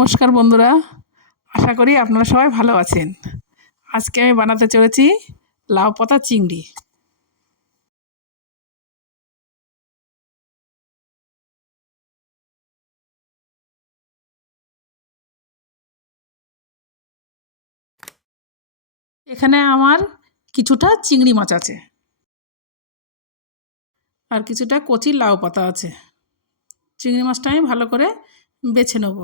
নমস্কার বন্ধুরা, আশা করি আপনারা সবাই ভালো আছেন। আজকে আমি বানাতে চলেছি লাউ পাতা চিংড়ি। এখানে আমার কিছুটা চিংড়ি মাছ আছে আর কিছুটা কচি লাউ পাতা আছে। চিংড়ি মাছটা আমি ভালো করে বেছে নেব।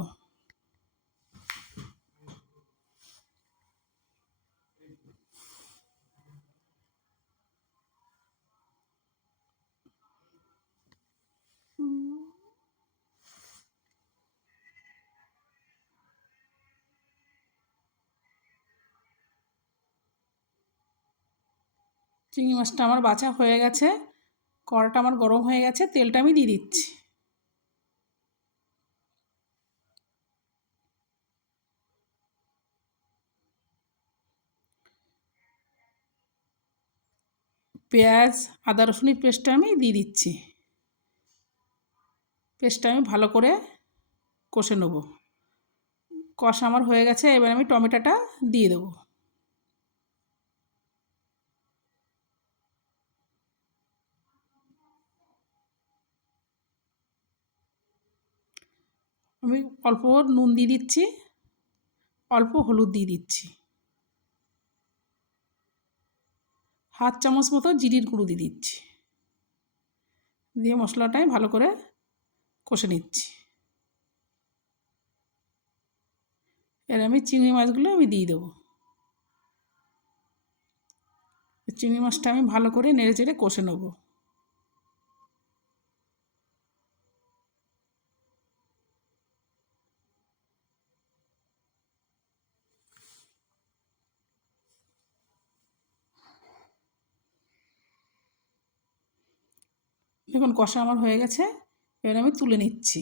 চিংড়ি মাছটা আমার বাছা হয়ে গেছে, কড়াটা আমার গরম হয়ে গেছে, তেলটা আমি দিয়ে দিচ্ছি। পেঁয়াজ আদা রসুনের পেস্টটা আমি দিয়ে দিচ্ছি। পেস্টটা আমি ভালো করে কষে নেব। কষা আমার হয়ে গেছে, এবার আমি টমেটোটা দিয়ে দেবো। আমি অল্প নুন দিয়ে দিচ্ছি, অল্প হলুদ দিয়ে দিচ্ছি, হাফ চামচ মতো জিরির গুঁড়ো দিয়ে দিচ্ছি। দিয়ে মশলাটাই ভালো করে কষে নিচ্ছি। এর আমি চিংড়ি মাছগুলো আমি দিয়ে দেবো। চিংড়ি মাছটা আমি ভালো করে নেড়ে চেড়ে কষে নেব। দেখুন কষা আমার হয়ে গেছে, এবার আমি তুলে নিচ্ছি।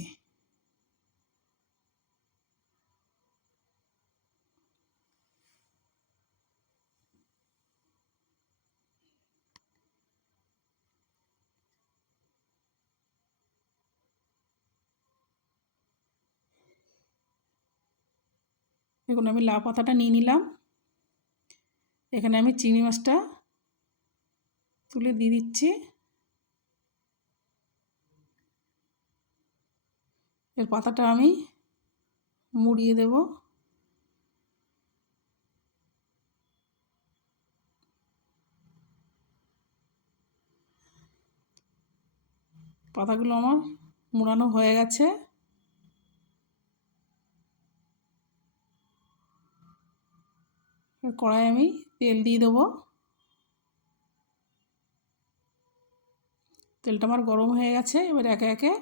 দেখুন আমি লাউ পাতাটা নিয়ে নিলাম। এখানে আমি চিংড়ি মাছটা তুলে দিয়ে দিচ্ছি। এর পাতাটা আমি মুড়িয়ে দেব। পাতাগুলো আমার মুড়ানো হয়ে গেছে। কড়াই আমি তেল দিয়ে দেবো। তেলটা আমার গরম হয়ে গেছে, এবার একে একে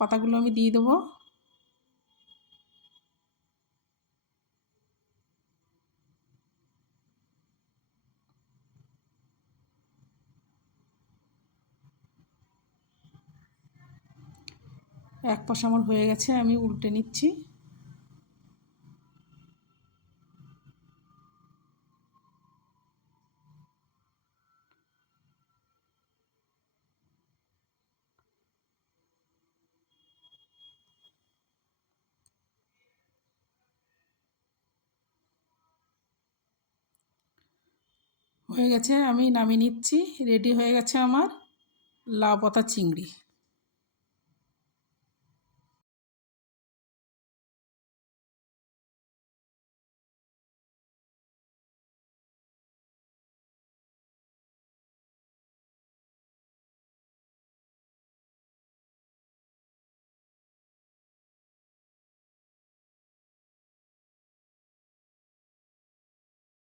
পাতাগুলো আমি দিয়ে দেবো। এক পাশ আমার হয়ে গেছে, আমি উল্টে নিচ্ছি। হয়ে গেছে, আমি নামিয়ে নিচ্ছি। রেডি হয়ে গেছে আমার লাউ পাতা চিংড়ি।